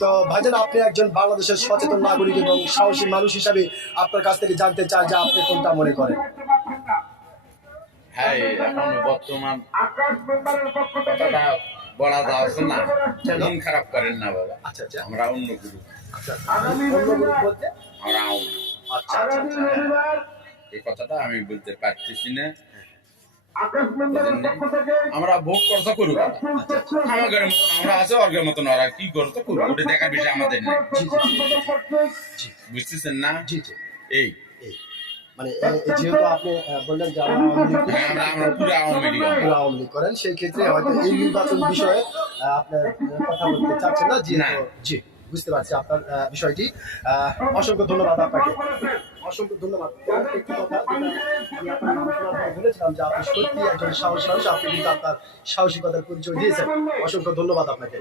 তো ভাইজান, আপনি একজন বাংলাদেশের সচেতন নাগরিক এবং সাহসী মানুষ হিসাবে আপনার কাছ থেকে জানতে চাই যে আপনি কোনটা মনে করেন? হ্যাঁ, এখন বর্তমান কথাটা বলা যাচ্ছে না, মন খারাপ করেন না বাবা। আচ্ছা আচ্ছা আমরা অন্য গুরু, আচ্ছা অন্য গ্রুপ বলতে? আমরা আওয়ামী লীগ। আচ্ছা আচ্ছা আচ্ছা, হ্যাঁ। এই কথাটা আমি বলতে পারতেছি না। আমরা ভোগ করতে করুক, আমাদের মতন আমরা আছে, অর্গের মতন ওরা কি করতে করুক, ওটা দেখার বিষয় আমাদের নেই। জি জি জি জি বুঝতেছেন না? জি জি এই এই মানে যেহেতু আপনি বললেন যে আমরা আওয়ামী লীগ করি, আমরা পুরো আওয়ামী লীগ। পুরো আওয়ামী লীগ করেন, সেই ক্ষেত্রে হয়তো এই নির্বাচন বিষয়ে আপনার কথা বলতে চাচ্ছেন না। জি না। জি, বুঝতে পারছি আপনার বিষয়টি। অসংখ্য ধন্যবাদ আপনাকে, অসংখ্য ধন্যবাদ। একটি কথা যেটা আমি আপনার নাম শোনার পরে বলেছিলাম যে আপনি সত্যি একজন সাহসী মানুষ, আপনি কিন্তু আপনার সাহসিকতার পরিচয় দিয়েছেন। অসংখ্য ধন্যবাদ আপনাকে।